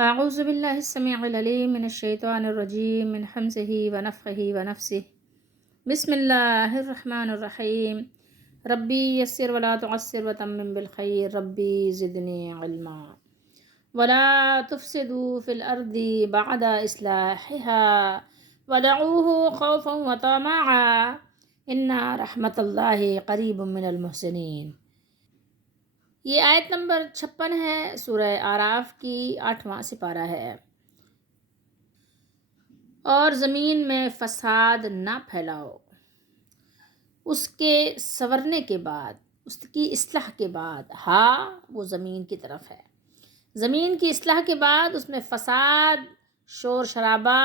اعوذ باللہ السمیع العلیم من الشیطان الرجیم من حمزہ ونفخہ ونفسہ بسم اللہ الرحمن الرحیم ربی یسر ولا تعسر وتمم بالخیر ربی زدنی علما ولا تفسدوا فی الارض بعد اصلاحها ودعوه خوفا وطمعا ان رحمت اللہ قریب من المحسنین۔ یہ آیت نمبر 56 ہے، سورہ اعراف کی 8واں سپارہ ہے۔ اور زمین میں فساد نہ پھیلاؤ، اس کے سنورنے کے بعد، اس کی اصلاح کے بعد، وہ زمین کی طرف ہے۔ زمین کی اصلاح کے بعد اس میں فساد، شور شرابہ،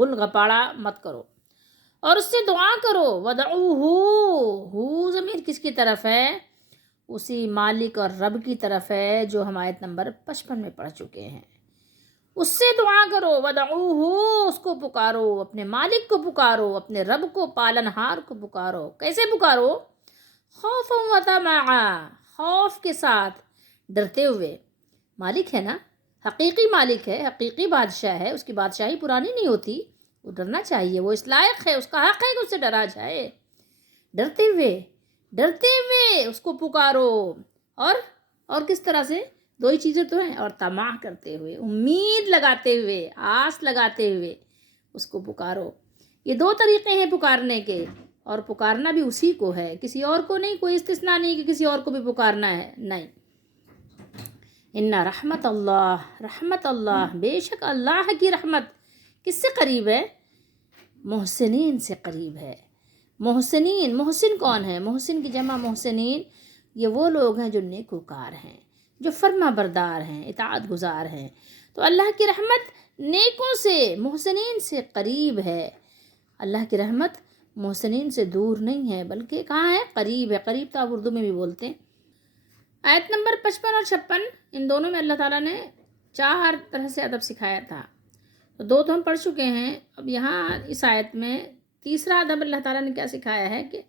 غل غپاڑہ مت کرو، اور اس سے دعا کرو۔ ودعوہ، ضمیر کس کی طرف ہے؟ اسی مالک اور رب کی طرف ہے جو ہم آیت نمبر 55 میں پڑھ چکے ہیں۔ اس سے دعا کرو، ودعوہ، اس کو پکارو، اپنے مالک کو پکارو، اپنے رب کو، پالنہار کو پکارو۔ کیسے پکارو؟ خوف و طمعا، خوف کے ساتھ، ڈرتے ہوئے۔ مالک ہے نا، حقیقی مالک ہے، حقیقی بادشاہ ہے، اس کی بادشاہی پرانی نہیں ہوتی، وہ ڈرنا چاہیے، وہ اس لائق ہے، اس کا حق ہے کہ اس سے ڈرا جائے۔ ڈرتے ہوئے اس کو پکارو، اور کس طرح سے؟ دو ہی چیزیں تو ہیں، اور طمع کرتے ہوئے، امید لگاتے ہوئے، آس لگاتے ہوئے اس کو پکارو۔ یہ دو طریقے ہیں پکارنے کے، اور پکارنا بھی اسی کو ہے، کسی اور کو نہیں، کوئی استثناء نہیں کہ کسی اور کو بھی پکارنا ہے، نہیں۔ ان رحمت اللہ، بے شک اللہ کی رحمت کس سے قریب ہے؟ محسنین سے قریب ہے۔ محسن کون ہے؟ محسن کی جمع محسنین، یہ وہ لوگ ہیں جو نیکوکار ہیں، جو فرما بردار ہیں، اطاعت گزار ہیں۔ تو اللہ کی رحمت نیکوں سے، محسنین سے قریب ہے۔ اللہ کی رحمت محسنین سے دور نہیں ہے، بلکہ کہاں ہے؟ قریب ہے۔ قریب تو آپ اردو میں بھی بولتے ہیں۔ آیت نمبر 55 اور 56، ان دونوں میں اللہ تعالیٰ نے 4 طرح سے ادب سکھایا تھا، تو ہم پڑھ چکے ہیں۔ اب یہاں اس آیت میں تیسرا ادب اللہ تعالیٰ نے کیا سکھایا ہے کہ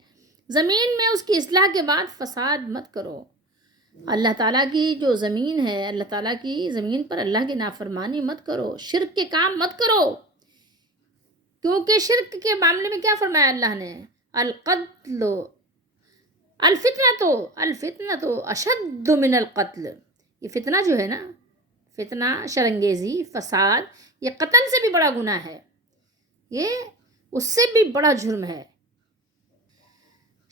زمین میں اس کی اصلاح کے بعد فساد مت کرو۔ اللہ تعالیٰ کی جو زمین ہے، اللہ تعالیٰ کی زمین پر اللہ کی نافرمانی مت کرو، شرک کے کام مت کرو، کیونکہ شرک کے معاملے میں کیا فرمایا اللہ نے؟ القتل الفتنہ اشد من القتل۔ یہ فتنہ جو ہے نا، فتنہ، شرانگیزی، فساد، یہ قتل سے بھی بڑا گناہ ہے، یہ اس سے بھی بڑا جرم ہے۔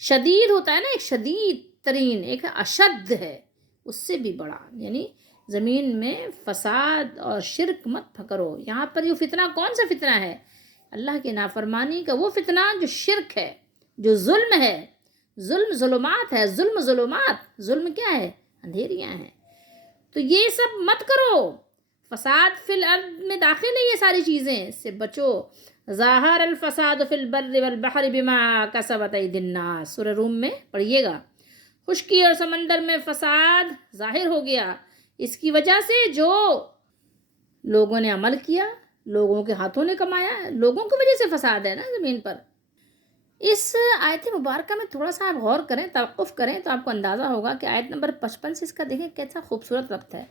شدید ہوتا ہے نا، ایک شدید ترین، ایک اشد ہے، اس سے بھی بڑا۔ یعنی زمین میں فساد اور شرک مت پکڑو۔ یہاں پر یہ فتنہ کون سا فتنہ ہے؟ اللہ کی نافرمانی کا وہ فتنہ جو شرک ہے، جو ظلم ہے، ظلم ظلمات ہے، ظلم کیا ہے؟ اندھیریاں ہیں۔ تو یہ سب مت کرو، فساد فی الارض میں داخل ہے، یہ ساری چیزیں، اس سے بچو۔ ظاہر الفساد فی البر والبحر بما کسبت ایدی الناس، سورہ روم میں پڑھیے گا۔ خشکی اور سمندر میں فساد ظاہر ہو گیا، اس کی وجہ سے جو لوگوں نے عمل کیا، لوگوں کے ہاتھوں نے کمایا، لوگوں کی وجہ سے فساد ہے نا زمین پر۔ اس آیت مبارکہ میں تھوڑا سا آپ غور کریں، توقف کریں، تو آپ کو اندازہ ہوگا کہ آیت نمبر 55 سے اس کا دیکھیں کیسا خوبصورت ربط ہے۔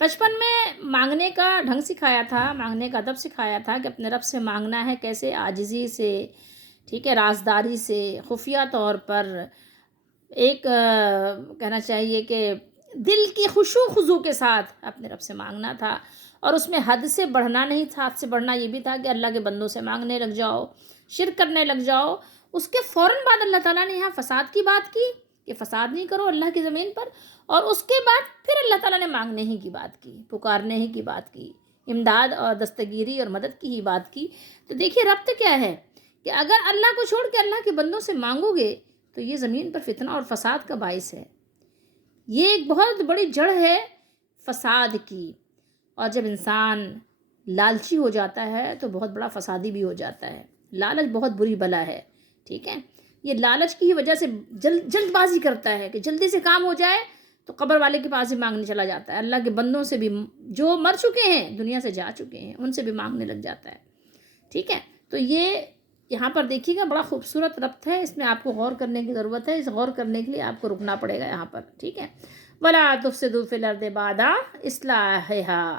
55 میں مانگنے کا ڈھنگ سکھایا تھا، مانگنے کا ادب سکھایا تھا کہ اپنے رب سے مانگنا ہے، کیسے؟ عاجزی سے، ٹھیک ہے، رازداری سے، خفیہ طور پر، ایک کہنا چاہیے کہ دل کی خشوع خضوع کے ساتھ اپنے رب سے مانگنا تھا، اور اس میں حد سے بڑھنا نہیں تھا۔ حد سے بڑھنا یہ بھی تھا کہ اللہ کے بندوں سے مانگنے لگ جاؤ، شرک کرنے لگ جاؤ۔ اس کے فوراً بعد اللہ تعالیٰ نے یہاں فساد کی بات کی کہ فساد نہیں کرو اللہ کی زمین پر، اور اس کے بعد پھر اللہ تعالیٰ نے مانگنے ہی کی بات کی، پکارنے ہی کی بات کی، امداد اور دستگیری اور مدد کی ہی بات کی۔ تو دیکھیے ربط کیا ہے کہ اگر اللہ کو چھوڑ کے اللہ کے بندوں سے مانگو گے تو یہ زمین پر فتنہ اور فساد کا باعث ہے۔ یہ ایک بہت بڑی جڑ ہے فساد کی، اور جب انسان لالچی ہو جاتا ہے تو بہت بڑا فسادی بھی ہو جاتا ہے۔ لالچ بہت بری بلا ہے، ٹھیک ہے۔ یہ لالچ کی وجہ سے جلد بازی کرتا ہے کہ جلدی سے کام ہو جائے، تو قبر والے کے پاس بھی مانگنے چلا جاتا ہے، اللہ کے بندوں سے بھی جو مر چکے ہیں، دنیا سے جا چکے ہیں، ان سے بھی مانگنے لگ جاتا ہے، ٹھیک ہے۔ تو یہ یہاں پر دیکھیے گا بڑا خوبصورت ربط ہے، اس میں آپ کو غور کرنے کی ضرورت ہے۔ اس غور کرنے کے لیے آپ کو رکنا پڑے گا یہاں پر، ٹھیک ہے۔ وَلَا تُفْسِدُوا فِي الْأَرْضِ بَعْدَ إِصْلَاحِهَا،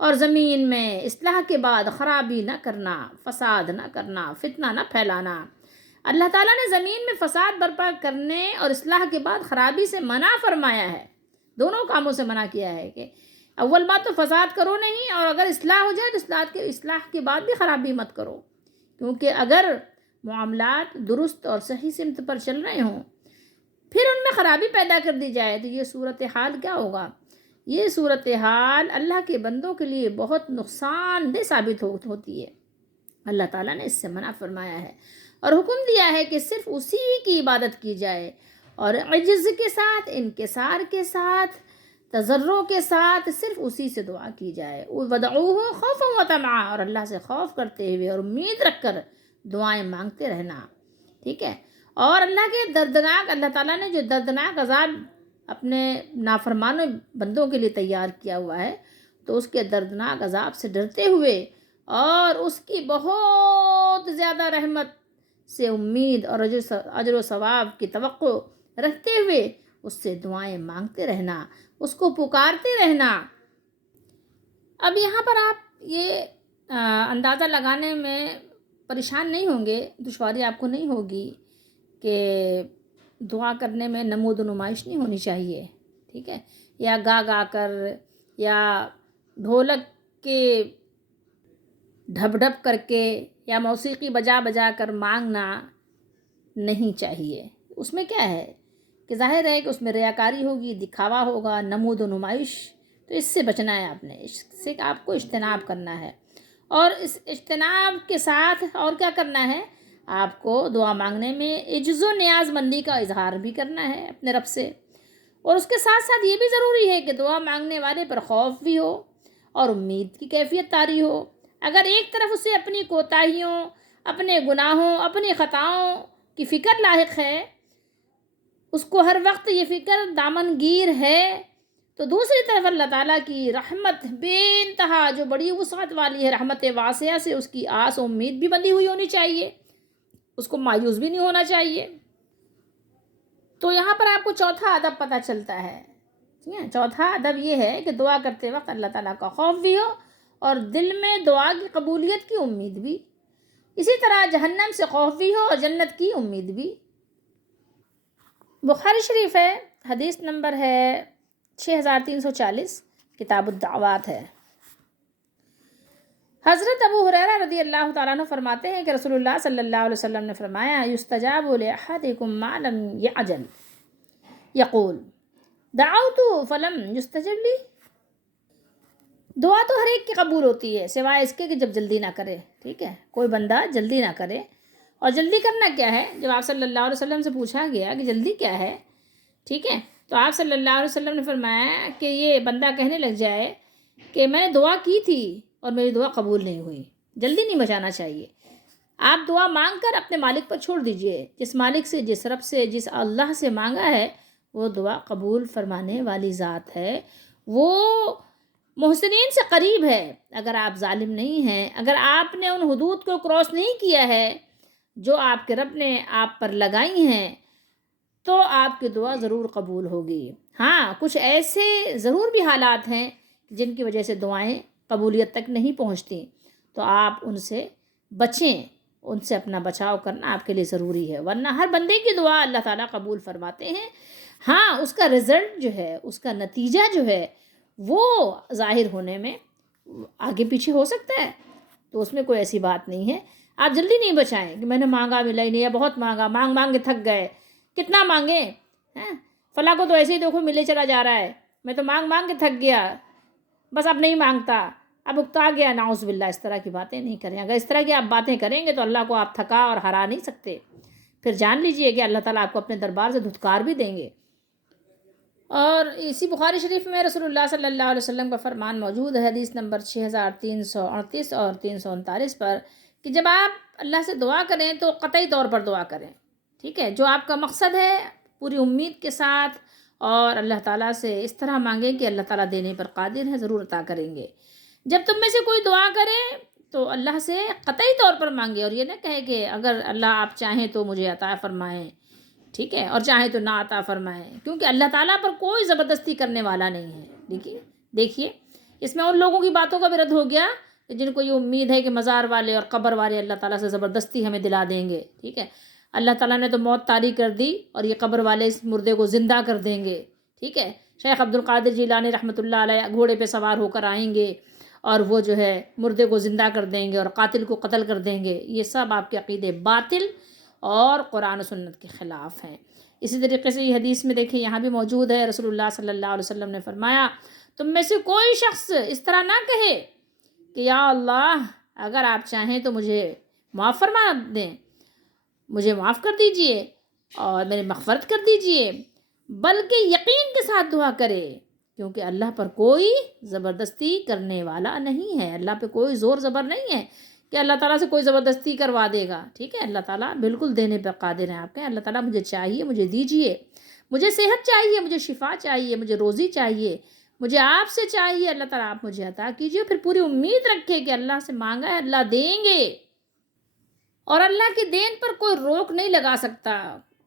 اور زمین میں اصلاح کے بعد خرابی نہ کرنا، فساد نہ کرنا، فتنہ نہ پھیلانا۔ اللہ تعالیٰ نے زمین میں فساد برپا کرنے اور اصلاح کے بعد خرابی سے منع فرمایا ہے، دونوں کاموں سے منع کیا ہے کہ اول بات تو فساد کرو نہیں، اور اگر اصلاح ہو جائے تو اصلاح کے بعد بھی خرابی مت کرو، کیونکہ اگر معاملات درست اور صحیح سمت پر چل رہے ہوں پھر ان میں خرابی پیدا کر دی جائے تو یہ صورتحال کیا ہوگا؟ یہ صورتحال اللہ کے بندوں کے لیے بہت نقصان دہ ثابت ہوتی ہے۔ اللہ تعالیٰ نے اس سے منع فرمایا ہے اور حکم دیا ہے کہ صرف اسی کی عبادت کی جائے، اور عجز کے ساتھ، انکسار کے ساتھ، تضرع کے ساتھ صرف اسی سے دعا کی جائے۔ وَدْعُوهُ خَوْفًا وَطَمَعًا، اور اللہ سے خوف کرتے ہوئے اور امید رکھ کر دعائیں مانگتے رہنا، ٹھیک ہے۔ اور اللہ تعالیٰ نے جو دردناک عذاب اپنے نافرمان بندوں کے لیے تیار کیا ہوا ہے، تو اس کے دردناک عذاب سے ڈرتے ہوئے اور اس کی بہت زیادہ رحمت سے امید اور اجر و ثواب کی توقع رکھتے ہوئے اس سے دعائیں مانگتے رہنا، اس کو پکارتے رہنا۔ اب یہاں پر آپ یہ اندازہ لگانے میں پریشان نہیں ہوں گے، دشواری آپ کو نہیں ہوگی کہ دعا کرنے میں نمود و نمائش نہیں ہونی چاہیے، ٹھیک ہے، یا گا کر یا ڈھولک کے ڈھب ڈھب کر کے یا موسیقی بجا کر مانگنا نہیں چاہیے۔ اس میں کیا ہے کہ ظاہر ہے کہ اس میں ریاکاری ہوگی، دکھاوا ہوگا، نمود و نمائش، تو اس سے بچنا ہے، آپ نے اس سے آپ کو اجتناب کرنا ہے۔ اور اس اجتناب کے ساتھ اور کیا کرنا ہے؟ آپ کو دعا مانگنے میں عجز و نیاز مندی کا اظہار بھی کرنا ہے اپنے رب سے، اور اس کے ساتھ ساتھ یہ بھی ضروری ہے کہ دعا مانگنے والے پر خوف بھی ہو اور امید کی کیفیت طاری ہو۔ اگر ایک طرف اسے اپنی کوتاہیوں، اپنے گناہوں، اپنی خطاؤں کی فکر لاحق ہے، اس کو ہر وقت یہ فکر دامنگیر ہے، تو دوسری طرف اللہ تعالیٰ کی رحمت بے انتہا جو بڑی وسعت والی ہے، رحمت واسعہ سے اس کی آس و امید بھی بندھی ہوئی ہونی چاہیے، اس کو مایوس بھی نہیں ہونا چاہیے۔ تو یہاں پر آپ کو چوتھا ادب پتہ چلتا ہے، ٹھیک ہے، چوتھا ادب یہ ہے کہ دعا کرتے وقت اللہ تعالیٰ کا خوف بھی ہو اور دل میں دعا کی قبولیت کی امید بھی، اسی طرح جہنم سے خوف بھی ہو اور جنت کی امید بھی۔ بخاری شریف ہے، حدیث نمبر ہے 6340، کتاب الدعوات ہے۔ حضرت ابو ہریرہ رضی اللہ تعالیٰ عنہ فرماتے ہیں کہ رسول اللہ صلی اللہ علیہ وسلم نے فرمایا، یستجاب لأحدکم ما لم یعجل، یقول دعوت فلم یستجب لی۔ دعا تو ہر ایک کی قبول ہوتی ہے سوائے اس کے کہ جب جلدی نہ کرے، ٹھیک ہے، کوئی بندہ جلدی نہ کرے۔ اور جلدی کرنا کیا ہے؟ جب آپ صلی اللہ علیہ وسلم سے پوچھا گیا کہ جلدی کیا ہے، ٹھیک ہے، تو آپ صلی اللہ علیہ وسلم نے فرمایا کہ یہ بندہ کہنے لگ جائے کہ میں نے دعا کی تھی اور میری دعا قبول نہیں ہوئی۔ جلدی نہیں بچانا چاہیے، آپ دعا مانگ کر اپنے مالک پر چھوڑ دیجئے، جس مالک سے، جس رب سے، جس اللہ سے مانگا ہے وہ دعا قبول فرمانے والی ذات ہے، وہ محسنین سے قریب ہے۔ اگر آپ ظالم نہیں ہیں، اگر آپ نے ان حدود کو کراس نہیں کیا ہے جو آپ کے رب نے آپ پر لگائی ہیں، تو آپ کی دعا ضرور قبول ہوگی۔ ہاں، کچھ ایسے ضرور بھی حالات ہیں جن کی وجہ سے دعائیں قبولیت تک نہیں پہنچتی، تو آپ ان سے بچیں، ان سے اپنا بچاؤ کرنا آپ کے لیے ضروری ہے، ورنہ ہر بندے کی دعا اللہ تعالیٰ قبول فرماتے ہیں۔ ہاں، اس کا رزلٹ جو ہے، اس کا نتیجہ جو ہے وہ ظاہر ہونے میں آگے پیچھے ہو سکتا ہے، تو اس میں کوئی ایسی بات نہیں ہے۔ آپ جلدی نہیں بچائیں کہ میں نے مانگا ملا ہی نہیں، یا بہت مانگا، مانگ کے تھک گئے، کتنا مانگیں، فلاں کو تو ایسے ہی دیکھو ملے چلا جا رہا ہے، میں تو مانگ کے تھک گیا، بس اب نہیں مانگتا، اب اکتا گیا، نعوذ باللہ، اس طرح کی باتیں نہیں کریں۔ اگر اس طرح کی آپ باتیں کریں گے تو اللہ کو آپ تھکا اور ہرا نہیں سکتے، پھر جان لیجئے کہ اللہ تعالیٰ آپ کو اپنے دربار سے دھتکار بھی دیں گے۔ اور اسی بخاری شریف میں رسول اللہ صلی اللہ علیہ وسلم کا فرمان موجود ہے، حدیث نمبر 6338 اور 339 پر، کہ جب آپ اللہ سے دعا کریں تو قطعی طور پر دعا کریں، ٹھیک ہے، جو آپ کا مقصد ہے پوری امید کے ساتھ، اور اللہ تعالیٰ سے اس طرح مانگیں کہ اللہ تعالیٰ دینے پر قادر ہے، ضرور عطا کریں گے۔ جب تم میں سے کوئی دعا کرے تو اللہ سے قطعی طور پر مانگے، اور یہ نہ کہے کہ اگر اللہ آپ چاہیں تو مجھے عطا فرمائیں، ٹھیک ہے، اور چاہیں تو نہ عطا فرمائیں، کیونکہ اللہ تعالیٰ پر کوئی زبردستی کرنے والا نہیں ہے۔ دیکھیے اس میں ان لوگوں کی باتوں کا بھی رد ہو گیا کہ جن کو یہ امید ہے کہ مزار والے اور قبر والے اللہ تعالیٰ سے زبردستی ہمیں دلا دیں گے. ٹھیک ہے، اللہ تعالیٰ نے تو موت طاری کر دی اور یہ قبر والے اس مردے کو زندہ کر دیں گے. ٹھیک ہے، شیخ عبد القادر جیلانی رحمۃ اللہ علیہ گھوڑے پہ سوار ہو کر آئیں گے اور وہ جو ہے مردے کو زندہ کر دیں گے اور قاتل کو قتل کر دیں گے. یہ سب آپ کے عقیدے باطل اور قرآن و سنت کے خلاف ہیں. اسی طریقے سے یہ حدیث میں دیکھیں یہاں بھی موجود ہے، رسول اللہ صلی اللہ علیہ وسلم نے فرمایا تم میں سے کوئی شخص اس طرح نہ کہے کہ یا اللہ اگر آپ چاہیں تو مجھے معاف فرما دیں، مجھے معاف کر دیجئے اور میری مغفرت کر دیجئے، بلکہ یقین کے ساتھ دعا کرے، کیونکہ اللہ پر کوئی زبردستی کرنے والا نہیں ہے. اللہ پہ کوئی زور زبر نہیں ہے کہ اللہ تعالیٰ سے کوئی زبردستی کروا دے گا. ٹھیک ہے، اللہ تعالیٰ بالکل دینے پر قادر ہیں. آپ کہیں اللہ تعالیٰ مجھے چاہیے، مجھے دیجئے، مجھے صحت چاہیے، مجھے شفا چاہیے، مجھے روزی چاہیے، مجھے آپ سے چاہیے، اللہ تعالیٰ آپ مجھے عطا کیجئے. پھر پوری امید رکھے کہ اللہ سے مانگا ہے اللہ دیں گے اور اللہ کی دین پر کوئی روک نہیں لگا سکتا.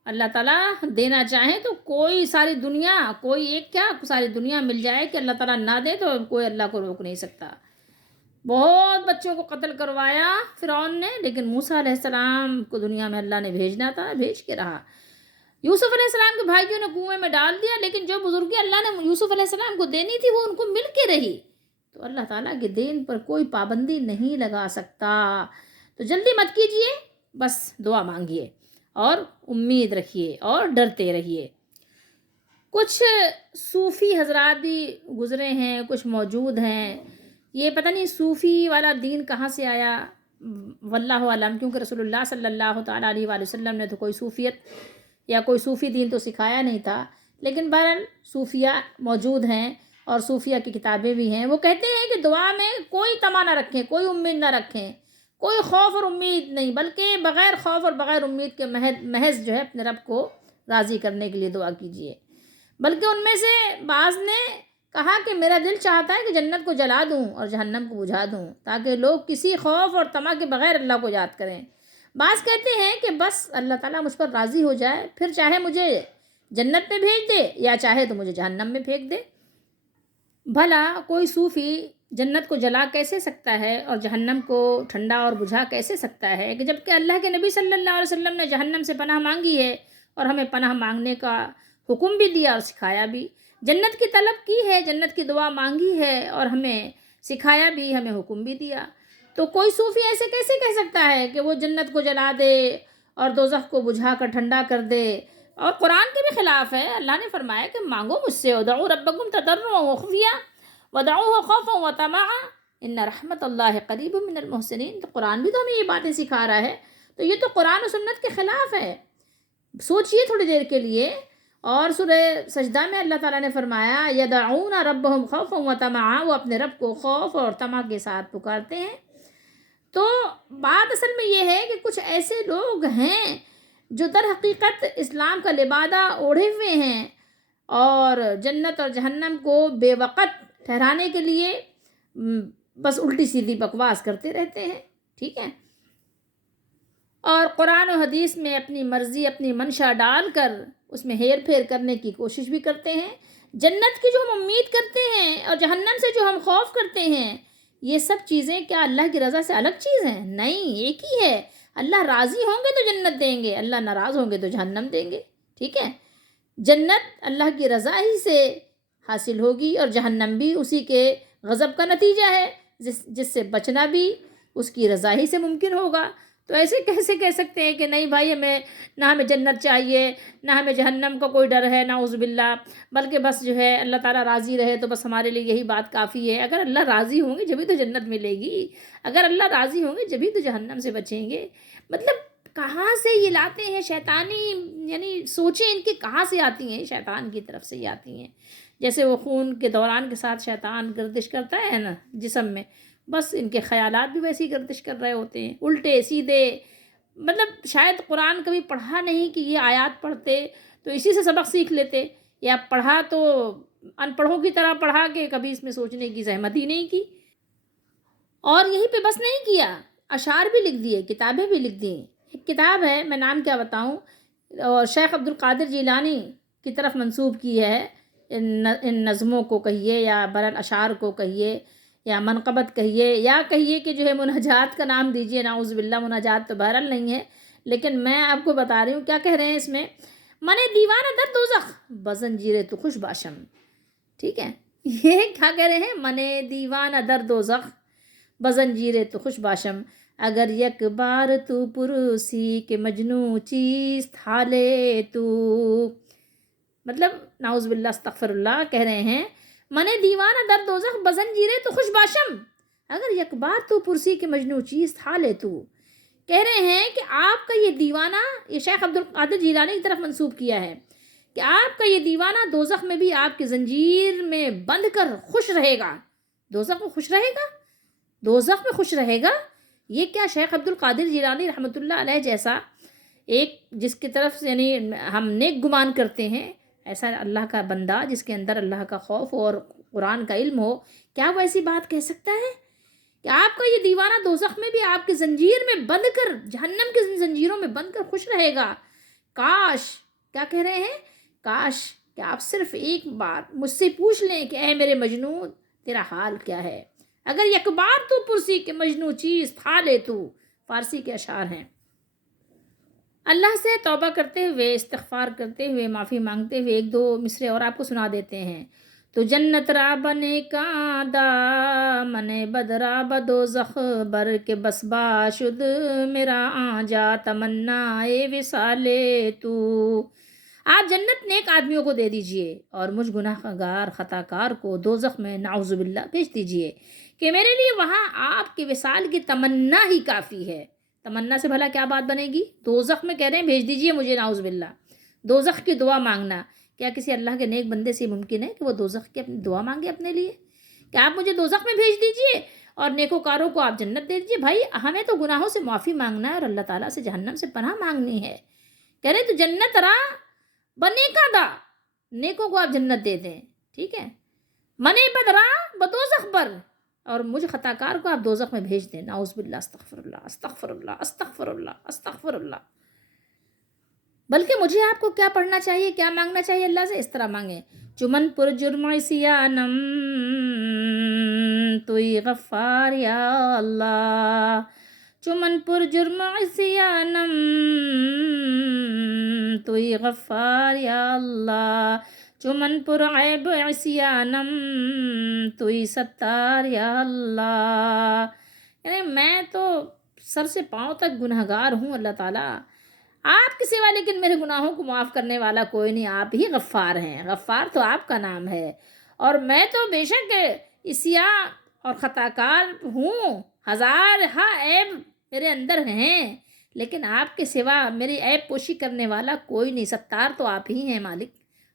اللہ تعالیٰ دینا چاہیں تو کوئی ساری دنیا، کوئی ایک کیا ساری دنیا مل جائے کہ اللہ تعالیٰ نہ دے تو کوئی اللہ کو روک نہیں سکتا. بہت بچوں کو قتل کروایا فرعون نے، لیکن موسیٰ علیہ السلام کو دنیا میں اللہ نے بھیجنا تھا، بھیج کے رہا. یوسف علیہ السلام کے بھائیوں نے کنویں میں ڈال دیا، لیکن جو بزرگی اللہ نے یوسف علیہ السلام کو دینی تھی وہ ان کو مل کے رہی. تو اللہ تعالیٰ کے دین پر کوئی پابندی نہیں لگا سکتا. تو جلدی مت کیجئے، بس دعا مانگیے اور امید رکھیے اور ڈرتے رہیے. کچھ صوفی حضرات بھی گزرے ہیں، کچھ موجود ہیں. یہ پتہ نہیں صوفی والا دین کہاں سے آیا، واللہ عالم، کیونکہ رسول اللہ صلی اللہ تعالیٰ علیہ وآلہ وسلم نے تو کوئی صوفیت یا کوئی صوفی دین تو سکھایا نہیں تھا. لیکن بہرحال صوفیہ موجود ہیں اور صوفیہ کی کتابیں بھی ہیں. وہ کہتے ہیں کہ دعا میں کوئی طمع نہ رکھیں، کوئی امید نہ رکھیں، کوئی خوف اور امید نہیں، بلکہ بغیر خوف اور بغیر امید کے محض جو ہے اپنے رب کو راضی کرنے کے لیے دعا کیجیے. بلکہ ان میں سے بعض نے کہا کہ میرا دل چاہتا ہے کہ جنت کو جلا دوں اور جہنم کو بجھا دوں تاکہ لوگ کسی خوف اور طمع کے بغیر اللہ کو یاد کریں. بعض کہتے ہیں کہ بس اللہ تعالیٰ مجھ پر راضی ہو جائے، پھر چاہے مجھے جنت میں بھیج دے یا چاہے تو مجھے جہنم میں پھینک دے. بھلا کوئی صوفی جنت کو جلا کیسے سکتا ہے اور جہنم کو ٹھنڈا اور بجھا کیسے سکتا ہے کہ جبکہ اللہ کے نبی صلی اللہ علیہ وسلم نے جہنم سے پناہ مانگی ہے اور ہمیں پناہ مانگنے کا حکم بھی دیا اور سکھایا بھی. جنت کی طلب کی ہے، جنت کی دعا مانگی ہے اور ہمیں سکھایا بھی، ہمیں حکم بھی دیا. تو کوئی صوفی ایسے کیسے کہہ سکتا ہے کہ وہ جنت کو جلا دے اور دوزخ کو بجھا کر ٹھنڈا کر دے؟ اور قرآن کے بھی خلاف ہے. اللہ نے فرمایا کہ مانگو مجھ سے، ادعوا ربکم تضرعا وخفیا ودعوہ خوفا وطمعا ان رحمت اللہ قریب من المحسنین. تو قرآن بھی تو ہمیں یہ باتیں سکھا رہا ہے. تو یہ تو قرآن و سنت کے خلاف ہے. سوچئے تھوڑی دیر کے لیے. اور سورہ سجدہ میں اللہ تعالیٰ نے فرمایا یدعون ربهم خوفا وطمعا، وہ اپنے رب کو خوف اور طمع کے ساتھ پکارتے ہیں. تو بات اصل میں یہ ہے کہ کچھ ایسے لوگ ہیں جو در حقیقت اسلام کا لبادہ اوڑھے ہوئے ہیں اور جنت اور جہنم کو بے وقت ٹھہرانے کے لیے بس الٹی سیدھی بکواس کرتے رہتے ہیں. ٹھیک ہے، اور قرآن و حدیث میں اپنی مرضی، اپنی منشا ڈال کر اس میں ہیر پھیر کرنے کی کوشش بھی کرتے ہیں. جنت کی جو ہم امید کرتے ہیں اور جہنم سے جو ہم خوف کرتے ہیں، یہ سب چیزیں کیا اللہ کی رضا سے الگ چیز ہیں؟ نہیں، ایک ہی ہے. اللہ راضی ہوں گے تو جنت دیں گے، اللہ ناراض ہوں گے تو جہنم دیں گے. ٹھیک ہے، جنت اللہ کی رضا ہی سے حاصل ہوگی اور جہنم بھی اسی کے غضب کا نتیجہ ہے، جس سے بچنا بھی اس کی رضا ہی سے ممکن ہوگا. تو ایسے کیسے کہہ سکتے ہیں کہ نہیں بھائی نہ ہمیں جنت چاہیے نہ ہمیں جہنم کا کوئی ڈر ہے، نعوذ باللہ، بلکہ بس جو ہے اللہ تعالیٰ راضی رہے تو بس ہمارے لیے یہی بات کافی ہے. اگر اللہ راضی ہوں گے جبھی تو جنت ملے گی، اگر اللہ راضی ہوں گے جبھی تو جہنم سے بچیں گے. مطلب کہاں سے یہ لاتے ہیں شیطانی، یعنی سوچیں ان کی کہاں سے آتی ہیں، شیطان کی طرف سے ہی آتی ہیں. جیسے وہ خون کے دوران کے ساتھ شیطان گردش کرتا ہے نا جسم میں، بس ان کے خیالات بھی ویسی گردش کر رہے ہوتے ہیں، الٹے سیدھے. مطلب شاید قرآن کبھی پڑھا نہیں کہ یہ آیات پڑھتے تو اسی سے سبق سیکھ لیتے، یا پڑھا تو ان پڑھوں کی طرح پڑھا کہ کبھی اس میں سوچنے کی زحمت ہی نہیں کی. اور یہیں پہ بس نہیں کیا، اشعار بھی لکھ دیے، کتابیں بھی لکھ دی. ایک کتاب ہے، میں نام کیا بتاؤں، اور شیخ عبد القادر جیلانی کی طرف منسوب کی ہے. ان نظموں کو کہیے یا برل اشعار کو کہیے یا منقبت کہیے یا کہیے کہ جو ہے مناجات کا نام دیجیے، نعوذ باللہ مناجات تو بہرحال نہیں ہے، لیکن میں آپ کو بتا رہی ہوں کیا کہہ رہے ہیں اس میں، من دیوانہ در دوزخ بزنجیر تو خوش باشم، ٹھیک ہے، یہ کیا کہہ رہے ہیں، من دیوانہ در دوزخ بزنجیر تو خوش باشم، اگر یک بار تو پرسی کہ مجنوں چیز تھا لے تو، مطلب نعوذ باللہ استغفر اللہ کہہ رہے ہیں، من دیوانہ در دوزخ بزنجیرے تو خوش باشم، اگر یک بار تو پرسی کہ مجنوں چیز تھا لے تو، کہہ رہے ہیں کہ آپ کا یہ دیوانہ، یہ شیخ عبد القادر جیلانی کی طرف منسوب کیا ہے کہ آپ کا یہ دیوانہ دوزخ میں بھی آپ کی زنجیر میں بندھ کر خوش رہے گا، دوزخ میں خوش رہے گا، دوزخ میں خوش رہے گا، یہ کیا شیخ عبد القادر جیلانی رحمۃ اللہ علیہ جیسا ایک جس کی طرف یعنی ہم نیک گمان کرتے ہیں، ایسا اللہ کا بندہ جس کے اندر اللہ کا خوف اور قرآن کا علم ہو، کیا وہ ایسی بات کہہ سکتا ہے کہ آپ کا یہ دیوانہ دوزخ میں بھی آپ کی زنجیر میں بند کر، جہنم کی زنجیروں میں بند کر خوش رہے گا، کاش، کیا کہہ رہے ہیں، کاش کہ آپ صرف ایک بار مجھ سے پوچھ لیں کہ اے میرے مجنوں تیرا حال کیا ہے، اگر یک بار تو پرسی کہ مجنوں چیز تھا لے تو، فارسی کے اشعار ہیں۔ اللہ سے توبہ کرتے ہوئے، استغفار کرتے ہوئے، معافی مانگتے ہوئے ایک دو مصرے اور آپ کو سنا دیتے ہیں، تو جنت را بنے کا دا منے بدرا بدوزخ بر کے بس باشد میرا آ جا تمنا وصالے تو، آپ جنت نیک آدمیوں کو دے دیجئے اور مجھ گناہ گار خطا کار کو دوزخ میں نعوذ باللہ بھیج دیجئے کہ میرے لیے وہاں آپ کے وصال کی تمنا ہی کافی ہے۔ تمنا سے بھلا کیا بات بنے گی، دوزخ میں کہہ رہے ہیں بھیج دیجئے مجھے نعوذ باللہ، دوزخ کی دعا مانگنا، کیا کسی اللہ کے نیک بندے سے ممکن ہے کہ وہ دوزخ کی اپنی دعا مانگے اپنے لیے کہ آپ مجھے دوزخ میں بھیج دیجئے اور نیکوکاروں کو آپ جنت دے دیجئے؟ بھائی ہمیں تو گناہوں سے معافی مانگنا ہے اور اللہ تعالیٰ سے جہنم سے پناہ مانگنی ہے، کہہ رہے تو جنت را بنیکا دا، نیکوں کو آپ جنت دے دیں، ٹھیک ہے، منے بدرا بدوزخ بر، اور مجھ خطا کار کو آپ دوزخ میں بھیج دیں، نعوذ باللہ استغفر اللہ استغفر اللہ استغفر اللہ استغفر اللہ۔ بلکہ مجھے آپ کو کیا پڑھنا چاہیے، کیا مانگنا چاہیے اللہ سے، اس طرح مانگیں، چمن پر جرم سیانم توئی غفار یا اللہ، چمن پر جرم سیانم توئی غفار یا اللہ، چمن پر عیب عصیانم توئی ستار یا اللہ، یعنی میں تو سر سے پاؤں تک گنہگار ہوں اللہ تعالیٰ، آپ کے سوا لیکن میرے گناہوں کو معاف کرنے والا کوئی نہیں، آپ ہی غفار ہیں، غفار تو آپ کا نام ہے، اور میں تو بے شک عصیاں اور خطا کار ہوں، ہزار ہاں عیب میرے اندر ہیں، لیکن آپ کے سوا میری عیب پوشی کرنے والا کوئی نہیں، ستار تو آپ ہی ہیں مالک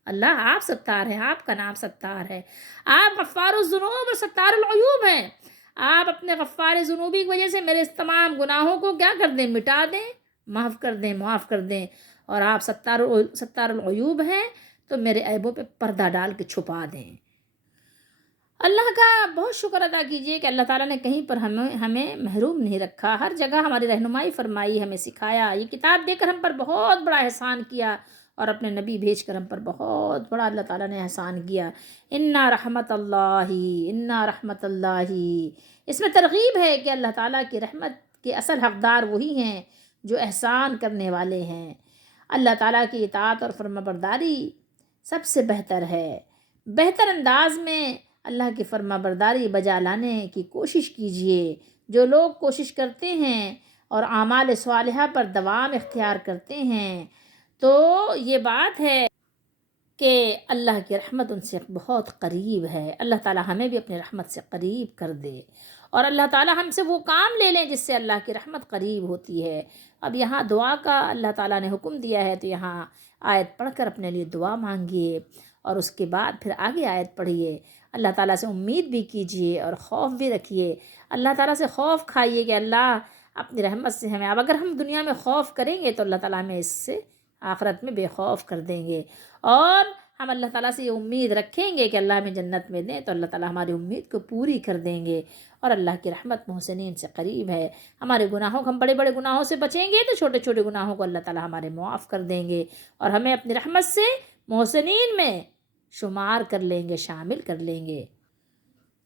اللہ، آپ ستار ہیں، آپ کا نام ستار ہے، آپ غفار الذنوب اور ستار العیوب ہیں، آپ اپنے غفار ذنوبی کی وجہ سے میرے اس تمام گناہوں کو کیا کر دیں، مٹا دیں، معاف کر دیں، معاف کر دیں، اور آپ ستار العیوب ہیں تو میرے عیبوں پہ پردہ ڈال کے چھپا دیں۔ اللہ کا بہت شکر ادا کیجئے کہ اللہ تعالیٰ نے کہیں پر ہمیں محروم نہیں رکھا، ہر جگہ ہماری رہنمائی فرمائی، ہمیں سکھایا، یہ کتاب دے کر ہم پر بہت بڑا احسان کیا، اور اپنے نبی بھیج کر ہم پر بہت بڑا اللہ تعالیٰ نے احسان کیا، انا رحمت اللہ، انا رحمت اللہ، اس میں ترغیب ہے کہ اللہ تعالیٰ کی رحمت کے اصل حقدار وہی ہیں جو احسان کرنے والے ہیں، اللہ تعالیٰ کی اطاعت اور فرما برداری سب سے بہتر ہے، بہتر انداز میں اللہ کی فرما برداری بجا لانے کی کوشش کیجئے، جو لوگ کوشش کرتے ہیں اور اعمال صالحہ پر دوام اختیار کرتے ہیں تو یہ بات ہے کہ اللہ کی رحمت ان سے بہت قریب ہے، اللہ تعالیٰ ہمیں بھی اپنی رحمت سے قریب کر دے، اور اللہ تعالیٰ ہم سے وہ کام لے لیں جس سے اللہ کی رحمت قریب ہوتی ہے۔ اب یہاں دعا کا اللہ تعالیٰ نے حکم دیا ہے تو یہاں آیت پڑھ کر اپنے لیے دعا مانگیے، اور اس کے بعد پھر آگے آیت پڑھیے، اللہ تعالیٰ سے امید بھی کیجیے اور خوف بھی رکھیے، اللہ تعالیٰ سے خوف کھائیے کہ اللہ اپنی رحمت سے ہمیں، اب اگر ہم دنیا میں خوف کریں گے تو اللہ تعالیٰ ہمیں اس سے آخرت میں بے خوف کر دیں گے، اور ہم اللہ تعالیٰ سے یہ امید رکھیں گے کہ اللہ ہمیں جنت میں دیں تو اللہ تعالیٰ ہماری امید کو پوری کر دیں گے، اور اللہ کی رحمت محسنین سے قریب ہے، ہمارے گناہوں کو، ہم بڑے بڑے گناہوں سے بچیں گے تو چھوٹے چھوٹے گناہوں کو اللہ تعالیٰ ہمارے معاف کر دیں گے، اور ہمیں اپنی رحمت سے محسنین میں شمار کر لیں گے، شامل کر لیں گے۔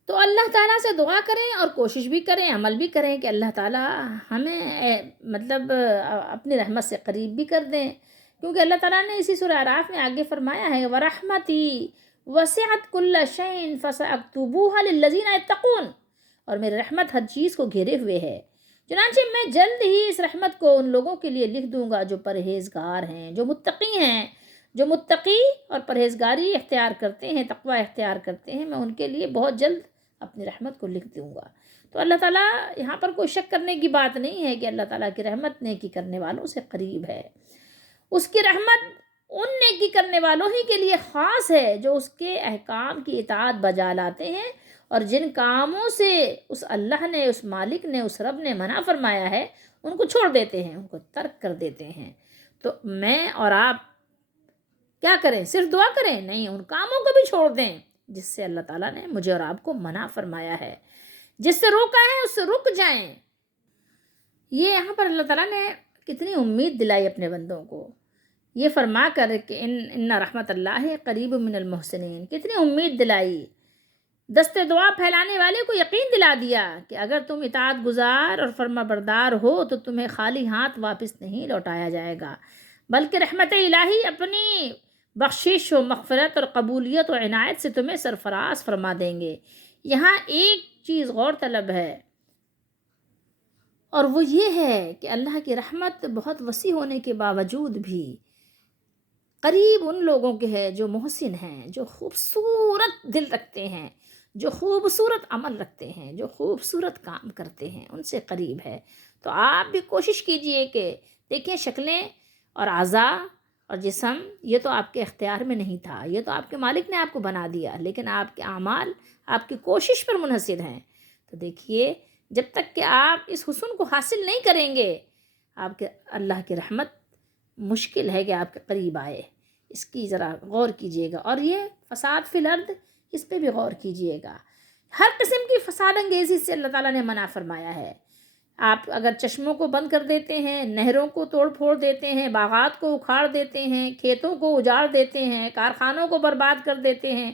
تو اللہ تعالیٰ سے دعا کریں اور کوشش بھی کریں، عمل بھی کریں کہ اللہ تعالیٰ ہمیں مطلب اپنی رحمت سے قریب بھی کر دیں، کیونکہ اللہ تعالیٰ نے اسی سورہ اعراف میں آگے فرمایا ہے وَرَحْمَتِي وَسِعَتْ كُلَّ شَيْءٍ فَسَأَكْتُبُوهَا لِلَّذِينَ يَتَّقُونَ، اور میری رحمت ہر چیز کو گھیرے ہوئے ہے، چنانچہ میں جلد ہی اس رحمت کو ان لوگوں کے لیے لکھ دوں گا جو پرہیزگار ہیں، جو متقی ہیں، جو متقی اور پرہیزگاری اختیار کرتے ہیں، تقوی اختیار کرتے ہیں، میں ان کے لیے بہت جلد اپنی رحمت کو لکھ دوں گا۔ تو اللہ تعالیٰ یہاں پر کوئی شک کرنے کی بات نہیں ہے کہ اللہ تعالیٰ کی رحمت نیکی کرنے والوں سے قریب ہے۔ اس کی رحمت ان نیکی کرنے والوں ہی کے لیے خاص ہے جو اس کے احکام کی اطاعت بجا لاتے ہیں اور جن کاموں سے اس اللہ نے، اس مالک نے، اس رب نے منع فرمایا ہے ان کو چھوڑ دیتے ہیں، ان کو ترک کر دیتے ہیں۔ تو میں اور آپ کیا کریں؟ صرف دعا کریں؟ نہیں، ان کاموں کو بھی چھوڑ دیں جس سے اللہ تعالیٰ نے مجھے اور آپ کو منع فرمایا ہے، جس سے روکا ہے اس سے رک جائیں۔ یہ یہاں پر اللہ تعالیٰ نے کتنی امید دلائی اپنے بندوں کو، یہ فرما کر کہ ان رحمت اللہ قریب من المحسنین، کتنی امید دلائی، دست دعا پھیلانے والے کو یقین دلا دیا کہ اگر تم اطاعت گزار اور فرما بردار ہو تو تمہیں خالی ہاتھ واپس نہیں لوٹایا جائے گا، بلکہ رحمت الہی اپنی بخشش و مغفرت اور قبولیت و عنایت سے تمہیں سرفراز فرما دیں گے۔ یہاں ایک چیز غور طلب ہے، اور وہ یہ ہے کہ اللہ کی رحمت بہت وسیع ہونے کے باوجود بھی قریب ان لوگوں کے ہے جو محسن ہیں، جو خوبصورت دل رکھتے ہیں، جو خوبصورت عمل رکھتے ہیں، جو خوبصورت کام کرتے ہیں، ان سے قریب ہے۔ تو آپ بھی کوشش کیجئے کہ دیکھیں شکلیں اور اعضاء اور جسم یہ تو آپ کے اختیار میں نہیں تھا، یہ تو آپ کے مالک نے آپ کو بنا دیا، لیکن آپ کے اعمال آپ کی کوشش پر منحصر ہیں۔ تو دیکھیے جب تک کہ آپ اس حسن کو حاصل نہیں کریں گے، آپ کے اللہ کی رحمت مشکل ہے کہ آپ کے قریب آئے۔ اس کی ذرا غور کیجئے گا، اور یہ فساد فی الارض اس پہ بھی غور کیجئے گا۔ ہر قسم کی فساد انگیزی سے اللہ تعالیٰ نے منع فرمایا ہے۔ آپ اگر چشموں کو بند کر دیتے ہیں، نہروں کو توڑ پھوڑ دیتے ہیں، باغات کو اکھاڑ دیتے ہیں، کھیتوں کو اجاڑ دیتے ہیں، کارخانوں کو برباد کر دیتے ہیں،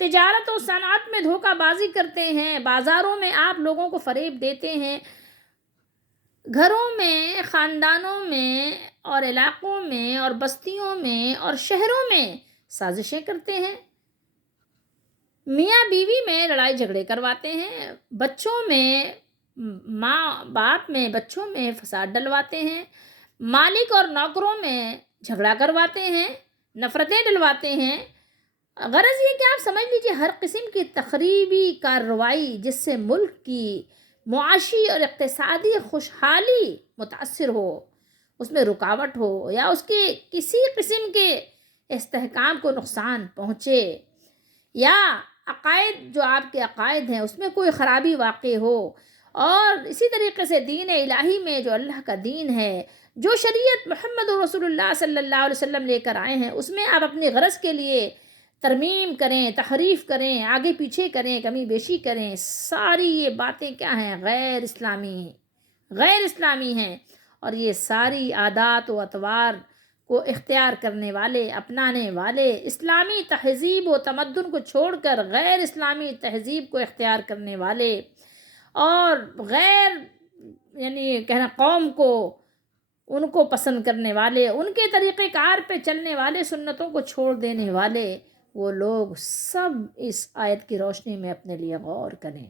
تجارت و صنعت میں دھوکہ بازی کرتے ہیں، بازاروں میں آپ لوگوں کو فریب دیتے ہیں، گھروں میں، خاندانوں میں اور علاقوں میں اور بستیوں میں اور شہروں میں سازشیں کرتے ہیں، میاں بیوی میں لڑائی جھگڑے کرواتے ہیں، بچوں میں، ماں باپ میں، بچوں میں فساد ڈلواتے ہیں، مالک اور نوکروں میں جھگڑا کرواتے ہیں، نفرتیں ڈلواتے ہیں۔ غرض یہ کہ آپ سمجھ لیجیے ہر قسم کی تخریبی کارروائی جس سے ملک کی معاشی اور اقتصادی خوشحالی متاثر ہو، اس میں رکاوٹ ہو، یا اس کے کسی قسم کے استحکام کو نقصان پہنچے، یا عقائد جو آپ کے عقائد ہیں اس میں کوئی خرابی واقع ہو، اور اسی طریقے سے دین الہی میں جو اللہ کا دین ہے، جو شریعت محمد رسول اللہ صلی اللہ علیہ وسلم لے کر آئے ہیں، اس میں آپ اپنی غرض کے لیے ترمیم کریں، تحریف کریں، آگے پیچھے کریں، کمی بیشی کریں، ساری یہ باتیں کیا ہیں؟ غیر اسلامی ہیں، اور یہ ساری عادات و اطوار کو اختیار کرنے والے، اپنانے والے، اسلامی تہذیب و تمدن کو چھوڑ کر غیر اسلامی تہذیب کو اختیار کرنے والے، اور غیر یعنی کہنا قوم کو ان کو پسند کرنے والے، ان کے طریقہ کار پہ چلنے والے، سنتوں کو چھوڑ دینے والے، وہ لوگ سب اس آیت کی روشنی میں اپنے لیے غور کریں۔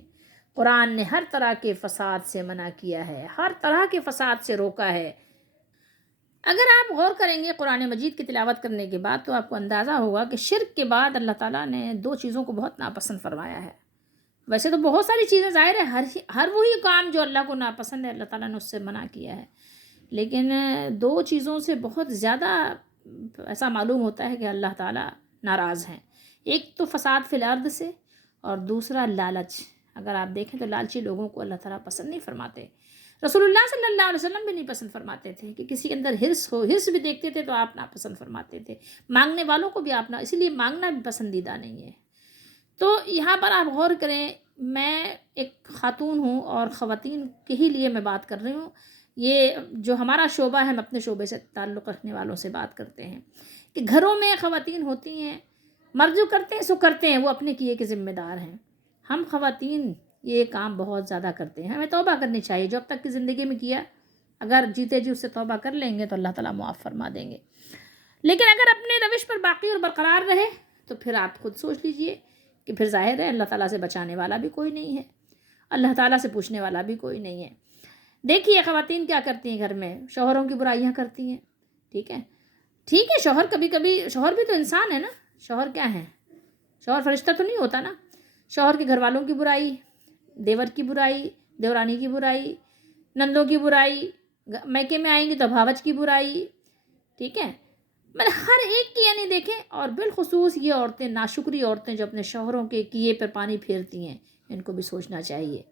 قرآن نے ہر طرح کے فساد سے منع کیا ہے، ہر طرح کے فساد سے روکا ہے۔ اگر آپ غور کریں گے قرآن مجید کی تلاوت کرنے کے بعد تو آپ کو اندازہ ہوگا کہ شرک کے بعد اللہ تعالیٰ نے دو چیزوں کو بہت ناپسند فرمایا ہے۔ ویسے تو بہت ساری چیزیں ظاہر ہے، ہر وہی کام جو اللہ کو ناپسند ہے اللہ تعالیٰ نے اس سے منع کیا ہے، لیکن دو چیزوں سے بہت زیادہ ایسا معلوم ہوتا ہے کہ اللہ تعالیٰ ناراض ہیں۔ ایک تو فساد فی الارض سے، اور دوسرا لالچ۔ اگر آپ دیکھیں تو لالچی لوگوں کو اللہ تعالیٰ پسند نہیں فرماتے، رسول اللہ صلی اللہ علیہ وسلم بھی نہیں پسند فرماتے تھے کہ کسی کے اندر حرص ہو، حرص بھی دیکھتے تھے تو آپ ناپسند فرماتے تھے، مانگنے والوں کو بھی آپ اسی لیے مانگنا بھی پسندیدہ نہیں ہے۔ تو یہاں پر آپ غور کریں، میں ایک خاتون ہوں اور خواتین کے ہی لیے میں بات کر رہی ہوں، یہ جو ہمارا شعبہ ہے ہم اپنے شعبے سے تعلق رکھنے والوں سے بات کرتے ہیں کہ گھروں میں خواتین ہوتی ہیں مرد جو کرتے ہیں سو کرتے ہیں، وہ اپنے کیے کے ذمہ دار ہیں. ہم خواتین یہ کام بہت زیادہ کرتے ہیں. ہمیں توبہ کرنی چاہیے، جو اب تک کی زندگی میں کیا اگر جیتے جی اس سے توبہ کر لیں گے تو اللہ تعالیٰ معاف فرما دیں گے. لیکن اگر اپنے روش پر باقی اور برقرار رہے تو پھر آپ خود سوچ لیجئے کہ پھر ظاہر ہے اللہ تعالیٰ سے بچانے والا بھی کوئی نہیں ہے، اللہ تعالیٰ سے پوچھنے والا بھی کوئی نہیں ہے. دیکھیے خواتین کیا کرتی ہیں گھر میں، شوہروں کی برائیاں کرتی ہیں. ٹھیک ہے، شوہر کبھی کبھی، شوہر بھی تو انسان ہے نا. شوہر کیا ہے؟ شوہر فرشتہ تو نہیں ہوتا نا. شوہر کے گھر والوں کی برائی، دیور کی برائی، دیورانی کی برائی، نندوں کی برائی، میکے میں آئیں گی تو بھاوج کی برائی. ٹھیک ہے، مطلب ہر ایک کی، یعنی دیکھیں، اور بالخصوص یہ عورتیں، ناشکری عورتیں جو اپنے شوہروں کے کیے پر پانی پھیرتی ہیں، ان کو بھی سوچنا چاہیے.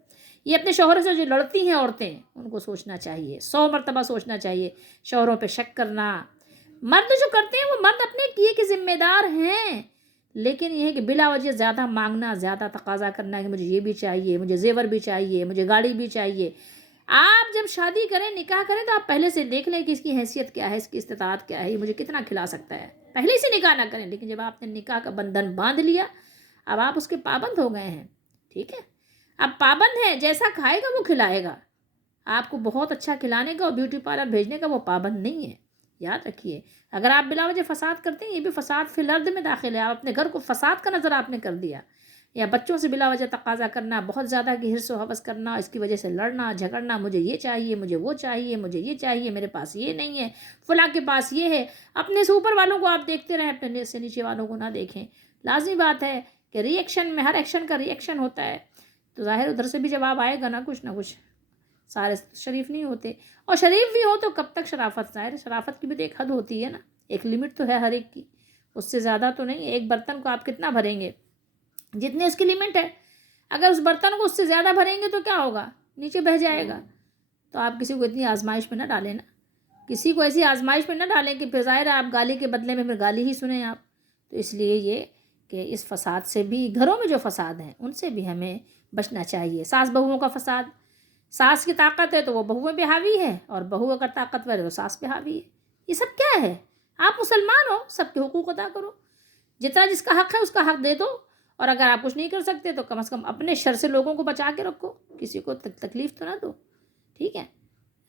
یہ اپنے شوہر سے جو لڑتی ہیں عورتیں، ان کو سوچنا چاہیے، 100 مرتبہ سوچنا چاہیے. شوہروں پہ شک کرنا، مرد جو کرتے ہیں وہ مرد اپنے کیے کے ذمہ دار ہیں، لیکن یہ ہے کہ بلا وجہ زیادہ مانگنا، زیادہ تقاضا کرنا کہ مجھے یہ بھی چاہیے، مجھے زیور بھی چاہیے، مجھے گاڑی بھی چاہیے. آپ جب شادی کریں، نکاح کریں، تو آپ پہلے سے دیکھ لیں کہ اس کی حیثیت کیا ہے، اس کی استطاعت کیا ہے، یہ مجھے کتنا کھلا سکتا ہے. پہلے سے نکاح نہ کریں، لیکن جب آپ نے نکاح کا بندھن باندھ لیا، اب آپ اس کے پابند ہو گئے ہیں. ٹھیک ہے، اب پابند ہے، جیسا کھائے گا وہ کھلائے گا. آپ کو بہت اچھا کھلانے کا اور بیوٹی پارلر بھیجنے کا وہ پابند نہیں ہے. یاد رکھیے، اگر آپ بلا وجہ فساد کرتے ہیں، یہ بھی فساد فی الارض میں داخل ہے. آپ اپنے گھر کو فساد کا نظر آپ نے کر دیا. یا بچوں سے بلا وجہ تقاضا کرنا، بہت زیادہ کی حرص و حوث کرنا، اس کی وجہ سے لڑنا جھگڑنا، مجھے یہ چاہیے، مجھے وہ چاہیے، مجھے یہ چاہیے، میرے پاس یہ نہیں ہے، فلاں کے پاس یہ ہے. اپنے سے اوپر والوں کو آپ دیکھتے رہیں، اپنے سے نیچے والوں کو نہ دیکھیں. لازمی بات ہے کہ ری ایکشن میں، ہر ایکشن کا ری ایکشن ہوتا ہے. تو ظاہر ادھر سے بھی جواب آئے گا نہ کچھ. سارے شریف نہیں ہوتے، اور شریف بھی ہو تو کب تک شرافت؟ ظاہر شرافت کی بھی تو ایک حد ہوتی ہے نا، ایک لمٹ تو ہے ہر ایک کی، اس سے زیادہ تو نہیں. ایک برتن کو آپ کتنا بھریں گے؟ جتنے اس کی لمٹ ہے. اگر اس برتن کو اس سے زیادہ بھریں گے تو کیا ہوگا؟ نیچے بہہ جائے گا. تو آپ کسی کو اتنی آزمائش میں نہ ڈالیں نا، کسی کو ایسی آزمائش میں نہ ڈالیں کہ پھر ظاہر ہے آپ گالی کے بدلے میں پھر گالی ہی سنیں آپ. تو اس لیے یہ کہ اس فساد سے بھی، گھروں میں جو فساد ہیں ان سے بھی ہمیں بچنا چاہیے. ساس بہوؤں کا فساد، ساس کی طاقت ہے تو وہ بہوؤں پہ حاوی ہے، اور بہو اگر طاقتور ہے تو ساس پہ حاوی ہے. یہ سب کیا ہے؟ آپ مسلمان ہو، سب کے حقوق ادا کرو، جتنا جس کا حق ہے اس کا حق دے دو. اور اگر آپ کچھ نہیں کر سکتے تو کم از کم اپنے شر سے لوگوں کو بچا کے رکھو، کسی کو تکلیف تو نہ دو. ٹھیک ہے،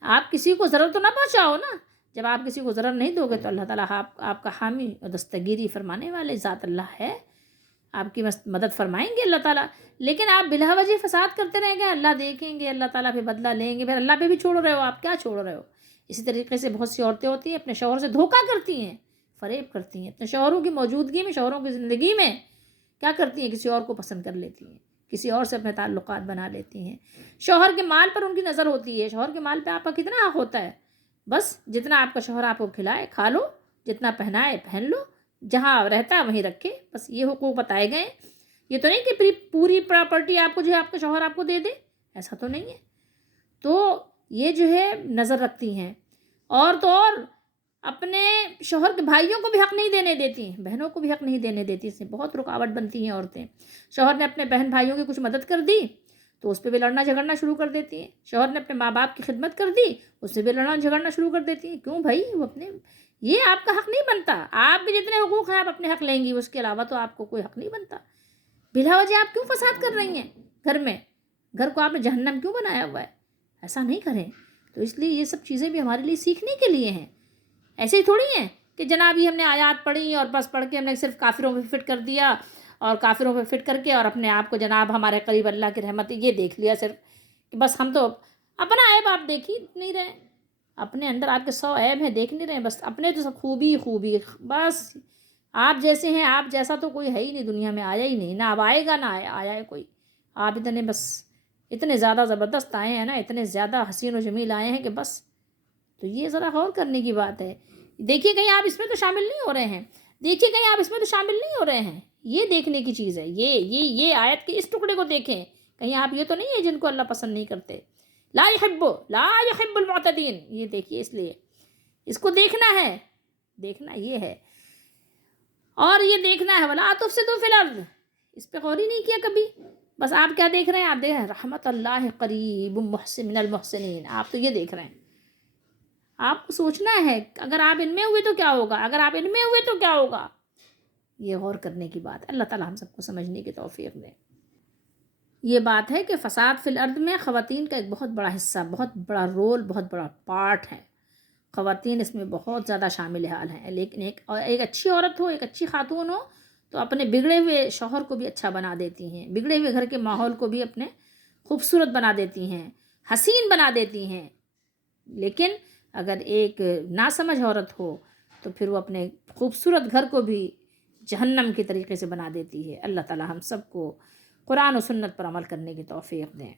آپ کسی کو ضرر تو نہ پہنچاؤ نا. جب آپ کسی کو ضرر نہیں دو گے تو اللہ تعالیٰ آپ کا حامی اور دستگیری فرمانے والے ذات اللہ ہے، آپ کی مدد فرمائیں گے اللہ تعالیٰ. لیکن آپ بلا وجہ فساد کرتے رہیں گے، اللہ دیکھیں گے، اللہ تعالیٰ پہ بدلہ لیں گے، پھر اللہ پہ بھی چھوڑ رہے ہو آپ. کیا چھوڑ رہے ہو؟ اسی طریقے سے بہت سی عورتیں ہوتی ہیں اپنے شوہر سے دھوکہ کرتی ہیں، فریب کرتی ہیں، اپنے شوہروں کی موجودگی میں، شوہروں کی زندگی میں کیا کرتی ہیں؟ کسی اور کو پسند کر لیتی ہیں، کسی اور سے اپنے تعلقات بنا لیتی ہیں. شوہر کے مال پر ان کی نظر ہوتی ہے. شوہر کے مال پہ آپ کا کتنا حق ہوتا ہے؟ بس جتنا آپ کا شوہر آپ کو کھلائے کھا لو، جتنا پہنائے پہن لو، جہاں رہتا ہے وہیں رکھے، بس یہ حقوق بتائے گئے. یہ تو نہیں کہ پوری پراپرٹی آپ کو جو ہے آپ کا شوہر آپ کو دے دے، ایسا تو نہیں ہے. تو یہ جو ہے نظر رکھتی ہیں. اور تو اور اپنے شوہر کے بھائیوں کو بھی حق نہیں دینے دیتی ہیں، بہنوں کو بھی حق نہیں دینے دیتی. اس سے بہت رکاوٹ بنتی ہیں عورتیں. شوہر نے اپنے بہن بھائیوں کی کچھ مدد کر دی تو اس پہ بھی لڑنا جھگڑنا شروع کر دیتی ہیں. شوہر نے اپنے ماں باپ کی خدمت کر دی، اس سے بھی لڑنا جھگڑنا شروع کر دیتی ہیں. کیوں بھائی؟ وہ اپنے، یہ آپ کا حق نہیں بنتا. آپ بھی جتنے حقوق ہیں آپ اپنے حق لیں گی، اس کے علاوہ تو آپ کو کوئی حق نہیں بنتا. بلا وجہ آپ کیوں فساد کر رہی ہیں گھر میں؟ گھر کو آپ نے جہنم کیوں بنایا ہوا ہے؟ ایسا نہیں کریں. تو اس لیے یہ سب چیزیں بھی ہمارے لیے سیکھنے کے لیے ہیں. ایسے ہی تھوڑی ہیں کہ جناب یہ ہم نے آیات پڑھی اور بس پڑھ کے ہم نے صرف کافروں پہ فٹ کر دیا، اور کافروں پہ فٹ کر کے اور اپنے آپ کو جناب ہمارے قریب اللہ کی رحمت یہ دیکھ لیا صرف کہ بس ہم تو اپنا عیب آپ دیکھ ہی نہیں رہے. اپنے اندر آپ کے 100 عیب ہیں دیکھ نہیں رہے، بس اپنے تو سب خوبی خوبی. بس آپ جیسے ہیں، آپ جیسا تو کوئی ہے ہی نہیں دنیا میں، آیا ہی نہیں، نہ اب آئے گا، نہ آیا ہے کوئی. آپ اتنے بس اتنے زیادہ زبردست آئے ہیں نا، اتنے زیادہ حسین و جمیل آئے ہیں کہ بس. تو یہ ذرا غور کرنے کی بات ہے. دیکھیے کہیں آپ اس میں تو شامل نہیں ہو رہے ہیں، دیکھیے کہیں آپ اس میں تو شامل نہیں ہو رہے ہیں. یہ دیکھنے کی چیز ہے. یہ آیت کے اس ٹکڑے کو دیکھیں، کہیں آپ یہ تو نہیں ہے جن کو اللہ پسند نہیں کرتے. لا يحب المعتدین. یہ دیکھیے، اس لیے اس کو دیکھنا ہے، دیکھنا یہ ہے. اور یہ دیکھنا ہے ولا تفسدوا فی الارض. اس پہ غور ہی نہیں کیا کبھی. بس آپ کیا دیکھ رہے ہیں؟ آپ دیکھ رہے ہیں رحمت اللہ قریب محسن من المحسنین. آپ تو یہ دیکھ رہے ہیں. آپ کو سوچنا ہے اگر آپ ان میں ہوئے تو کیا ہوگا، اگر آپ ان میں ہوئے تو کیا ہوگا. یہ غور کرنے کی بات ہے. اللہ تعالیٰ ہم سب کو سمجھنے کی توفیق دیں. یہ بات ہے کہ فساد فی الارض میں خواتین کا ایک بہت بڑا حصہ، بہت بڑا رول، بہت بڑا پارٹ ہے. خواتین اس میں بہت زیادہ شامل حال ہیں. لیکن ایک اچھی عورت ہو، ایک اچھی خاتون ہو تو اپنے بگڑے ہوئے شوہر کو بھی اچھا بنا دیتی ہیں، بگڑے ہوئے گھر کے ماحول کو بھی اپنے خوبصورت بنا دیتی ہیں، حسین بنا دیتی ہیں. لیکن اگر ایک ناسمجھ عورت ہو تو پھر وہ اپنے خوبصورت گھر کو بھی جہنم کی طریقے سے بنا دیتی ہے. اللہ تعالی ہم سب کو قرآن و سنت پر عمل کرنے کی توفیق دیں.